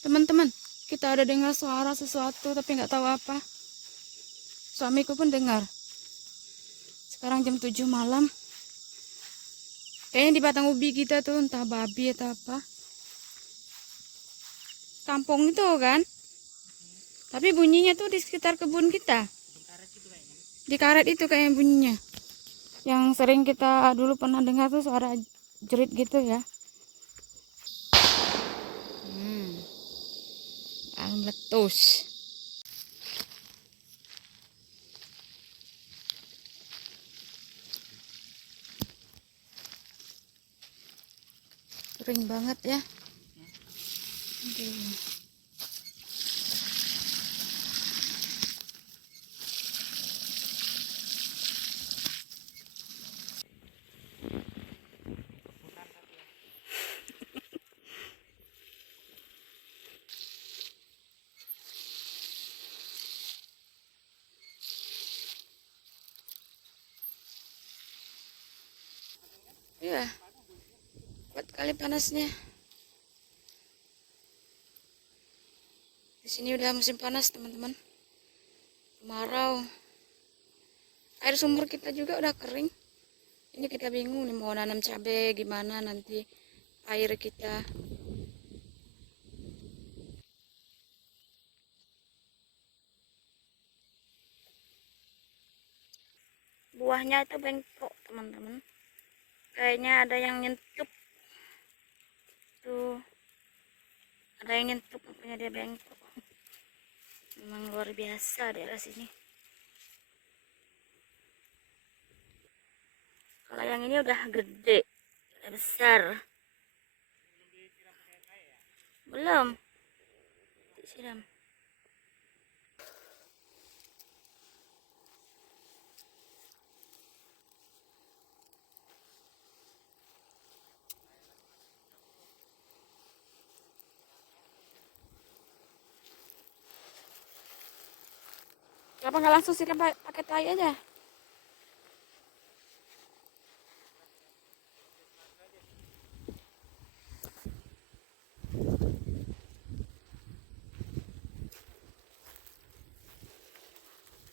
Teman-teman, kita ada dengar suara sesuatu tapi nggak tahu apa. Suamiku pun dengar. Sekarang jam 7 malam. Kayaknya di batang ubi kita tuh entah babi atau apa. Kampung itu kan. Tapi bunyinya tuh di sekitar kebun kita. Di karet itu kayaknya bunyinya. Yang sering kita dulu pernah dengar tuh suara jerit gitu ya. Meletus. Kering banget ya. Iya, kuat kali panasnya. Di sini udah musim panas teman-teman. Kemarau. Air sumur kita juga udah kering. Ini kita bingung nih mau nanam cabai gimana nanti air kita. Buahnya itu bengkok teman-teman. Kayaknya ada yang nyentuh. Tuh. Ada yang nyentuh makanya dia bengkok. Memang luar biasa daerah sini. Kalau yang ini udah gede, udah besar. Belum. Siram. Kenapa nggak langsung siram pakai tai aja?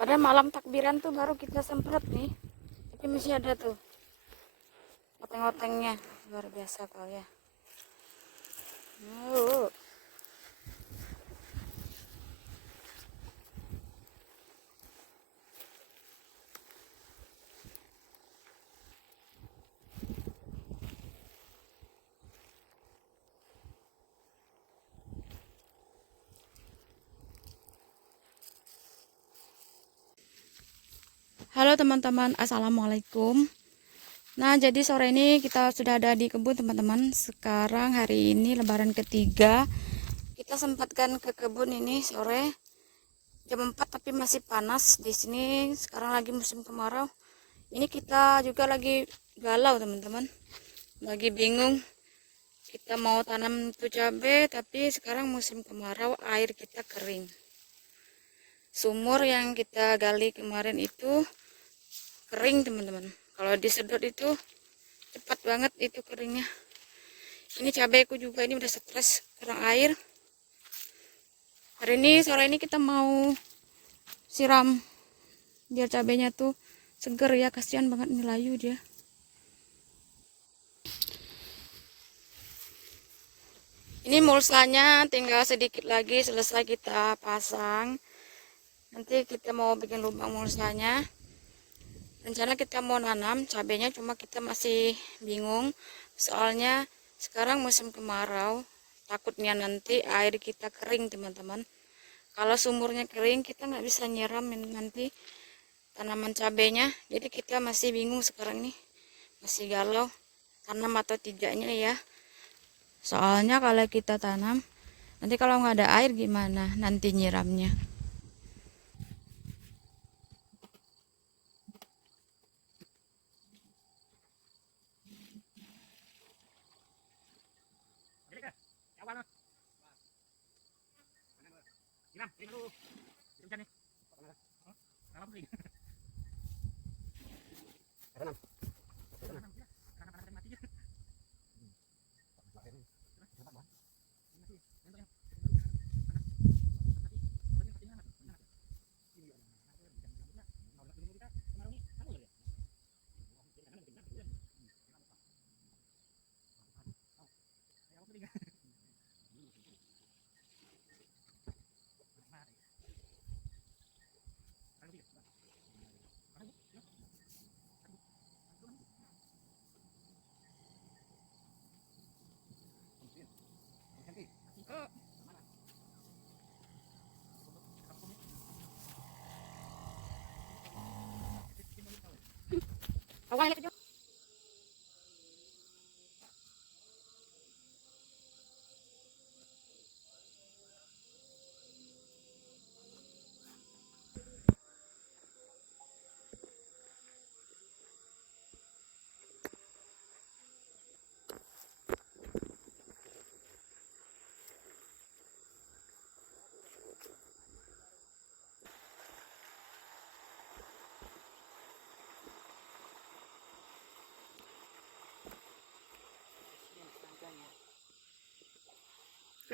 Pada malam takbiran tuh baru kita semprot nih. Tapi masih ada tuh oteng-otengnya. Luar biasa kau ya. Halo teman-teman, assalamualaikum. Nah, jadi sore ini kita sudah ada di kebun teman-teman. Sekarang hari ini lebaran ketiga. Kita sempatkan ke kebun ini sore jam 4 tapi masih panas di sini. Sekarang lagi musim kemarau. Ini kita juga lagi galau teman-teman. Lagi bingung. Kita mau tanam itu cabai tapi sekarang musim kemarau, air kita kering. Sumur yang kita gali kemarin itu kering teman-teman. Kalau disedot itu cepat banget itu keringnya. Ini cabaiku juga ini udah stres kurang air. Hari ini sore ini kita mau siram biar cabainya tuh seger ya, kasihan banget ini layu dia. Ini mulsanya tinggal sedikit lagi selesai kita pasang. Nanti kita mau bikin lubang mulsanya. Rencana kita mau nanam cabainya, cuma kita masih bingung soalnya sekarang musim kemarau, takutnya nanti air kita kering teman-teman. Kalau sumurnya kering kita nggak bisa nyiram nanti tanaman cabainya. Jadi kita masih bingung sekarang nih, masih galau tanam atau tidaknya ya. Soalnya kalau kita tanam nanti kalau nggak ada air gimana nanti nyiramnya. Awalnya itu.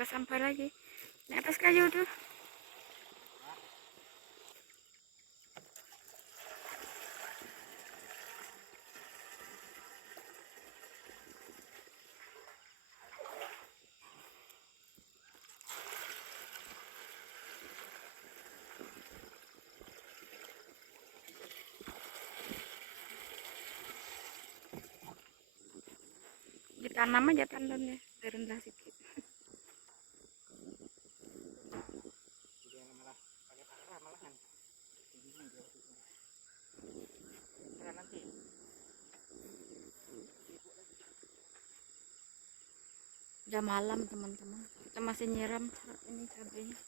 Gak sampai lagi. Di atas kayu tuh. Ditanam aja tandonnya, rendah sedikit. Udah malam teman-teman, kita masih nyiram ini cabenya.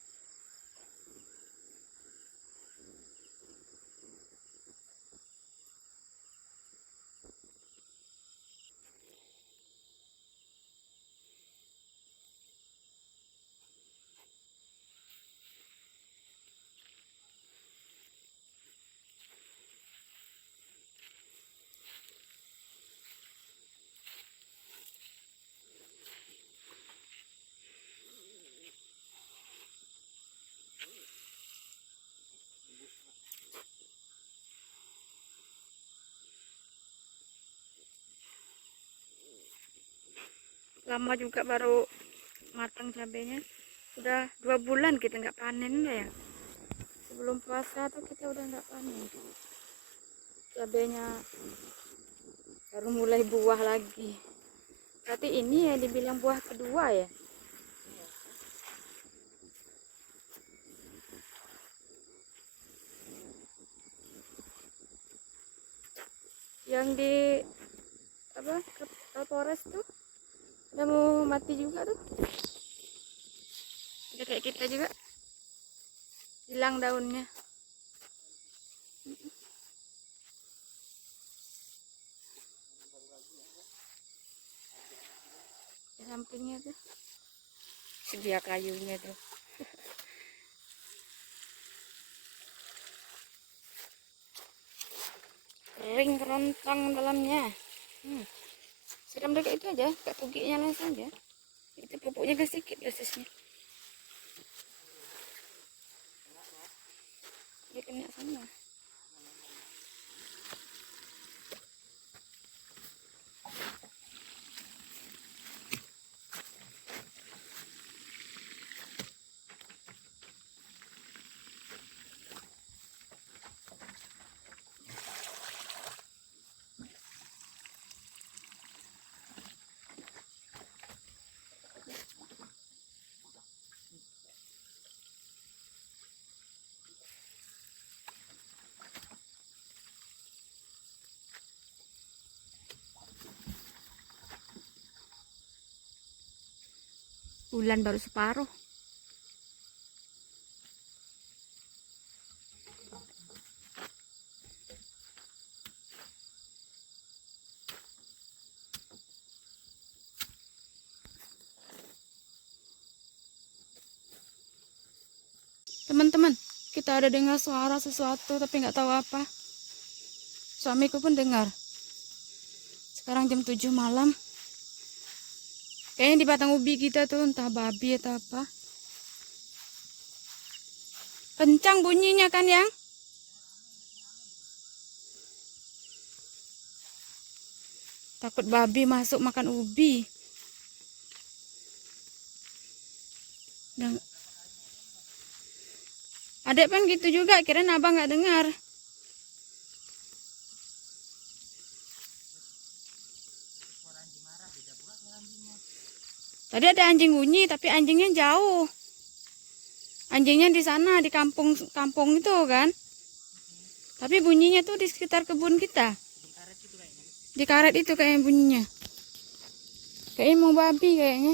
Lama juga baru matang cabenya. Udah 2 bulan kita nggak panen ya. Sebelum puasa tuh kita udah nggak panen. Cabenya baru mulai buah lagi. Berarti ini ya dibilang buah kedua ya. Yang di apa Kapolres tuh udah mau mati juga tuh. Udah kayak kita juga, hilang daunnya. Di sampingnya tuh sedia kayunya tuh. Kering kerontang dalamnya. Siram deh kayak itu aja, kayak tuginya langsung aja. Itu pupuknya gak sedikit dosisnya. Dia kena sama. Bulan baru separuh. Teman-teman, kita ada dengar suara sesuatu tapi nggak tahu apa. Suamiku pun dengar. Sekarang jam 7 malam. Kayaknya di batang ubi kita tuh entah babi atau apa. Kencang bunyinya kan, Yang? Takut babi masuk makan ubi. Dan adek kan gitu juga, kirain abang nggak dengar. Tadi ada anjing bunyi, tapi anjingnya jauh. Anjingnya di sana, di kampung itu kan. Tapi bunyinya tuh di sekitar kebun kita. Di karet itu kayaknya bunyinya. Kayaknya mau babi kayaknya.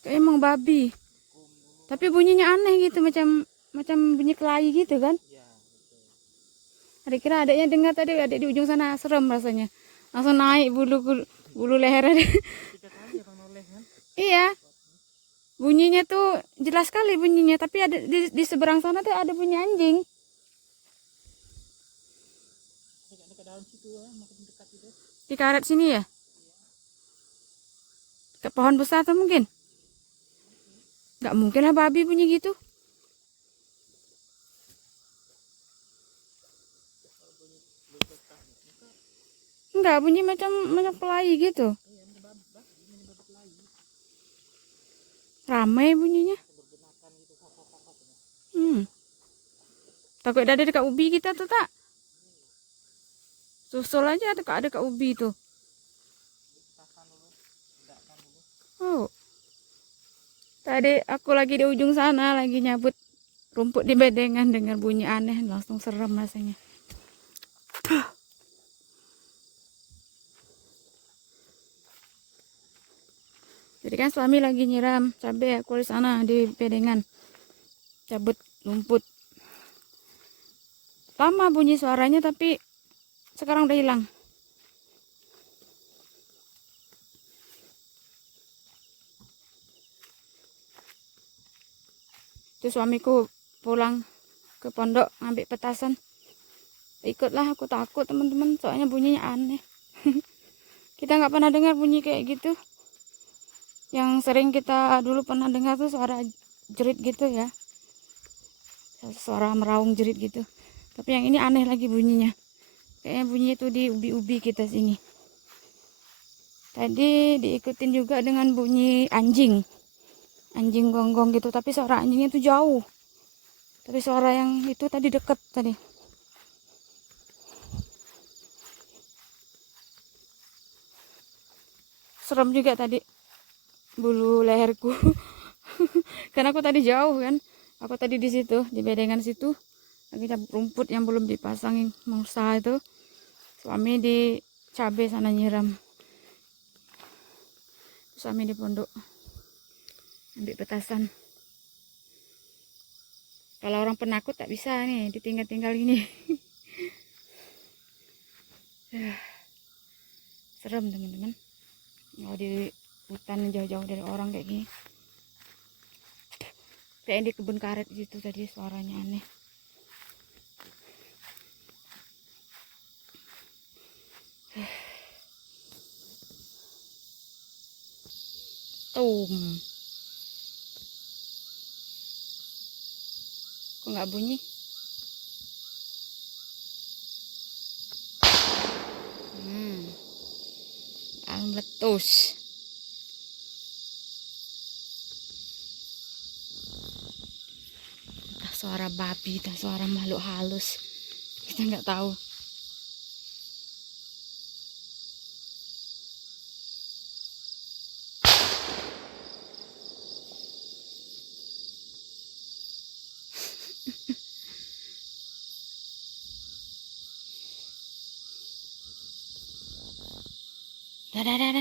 Kayaknya mau babi. Tapi bunyinya aneh gitu, macam bunyi kelahi gitu kan. Adik kira adiknya dengar tadi, adik di ujung sana serem rasanya. Langsung naik bulu leher ada. Iya. Bunyinya tuh jelas sekali bunyinya, tapi ada di seberang sana tuh ada bunyi anjing. Di karet sini ya? Ke pohon besar tuh mungkin? Nggak mungkin lah babi bunyi gitu. Enggak, bunyi macam pelangi gitu. Ramai bunyinya. Takut ada dekat ubi kita tuh tak? Susul aja ada dekat ubi tuh. Oh. Tadi aku lagi di ujung sana, lagi nyabut rumput di bedengan, dengar bunyi aneh, langsung serem rasanya. Jadi kan suami lagi nyiram cabai, aku di sana di bedengan, cabut rumput. Lama bunyi suaranya tapi sekarang udah hilang. Itu suamiku pulang ke pondok ngambil petasan. Ikutlah, aku takut teman-teman, soalnya bunyinya aneh. Kita nggak pernah dengar bunyi kayak gitu. Yang sering kita dulu pernah dengar tuh suara jerit gitu ya, suara meraung jerit gitu. Tapi yang ini aneh lagi bunyinya, kayaknya bunyi itu di ubi-ubi kita sini. Tadi diikutin juga dengan bunyi anjing gonggong gitu, tapi suara anjingnya itu jauh. Tapi suara yang itu tadi deket tadi. Serem juga tadi bulu leherku. Karena aku tadi jauh kan. Aku tadi di situ, di bedengan situ, lagi cabut rumput yang belum dipasangin mulsa itu. Suami di cabai sana nyiram. Suami di pondok ambil petasan. Kalau orang penakut tak bisa nih ditinggal-tinggal gini. Serem teman-teman. Kalau di hutan jauh-jauh dari orang kayak gini. Kayak di kebun karet gitu tadi suaranya aneh. Tum. Kok nggak bunyi? Meletus. Entah suara babi, entah suara makhluk halus. Kita nggak tahu. Dah.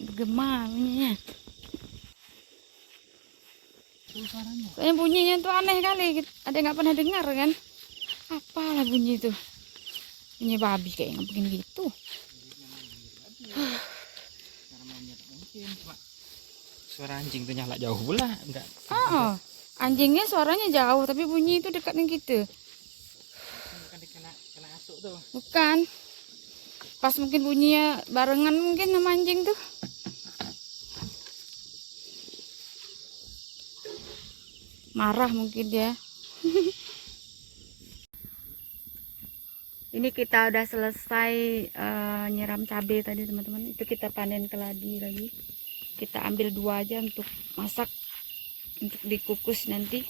Bergema bunyinya. Kayaknya bunyinya tuh aneh kali. Ada nggak pernah dengar kan? Apalah bunyi itu? Bunyi babi kayaknya begini gitu. Suara anjing tuh nyala jauh pula, enggak. Oh, anjingnya suaranya jauh tapi bunyi itu dekatnya gitu. Bukan kena asuk tuh. Bukan. Pas mungkin bunyinya barengan mungkin sama anjing tuh. Marah mungkin dia. Ini kita udah selesai nyiram cabai tadi teman-teman. Itu kita panen keladi lagi. Kita ambil 2 aja untuk masak, untuk dikukus nanti.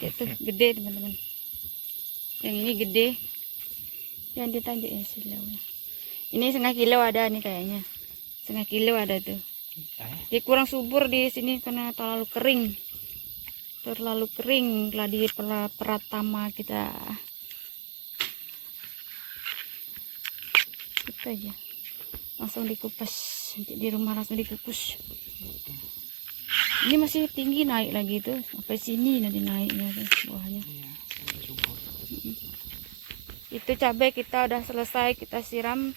Itu gede teman-teman. Yang ini gede. Yang ditanjak ya silaunya. Ini 1/2 kilo ada nih kayaknya. 1/2 kilo ada tuh. Dia kurang subur di sini karena terlalu kering gladi pratama kita. Itu aja, langsung dikupas. Nanti di rumah langsung dikukus. Ini masih tinggi, naik lagi tuh sampai sini nanti naiknya tuh buahnya. Iya, sudah subur. Itu cabai kita udah selesai, kita siram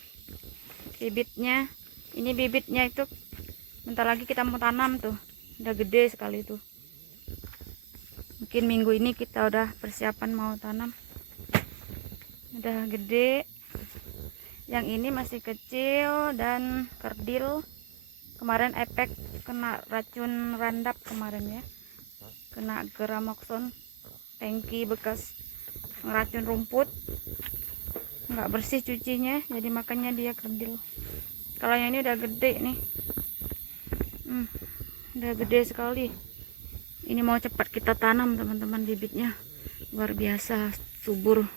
bibitnya. Ini bibitnya itu bentar lagi kita mau tanam tuh, udah gede sekali tuh. Mungkin minggu ini kita udah persiapan mau tanam, udah gede. Yang ini masih kecil dan kerdil. Kemarin efek kena racun randap kemarin ya, kena Geramoxone, tangki bekas ngeracun rumput, nggak bersih cucinya, jadi makanya dia kerdil. Kalau yang ini udah gede nih, udah gede sekali. Ini mau cepat kita tanam teman-teman, bibitnya luar biasa subur.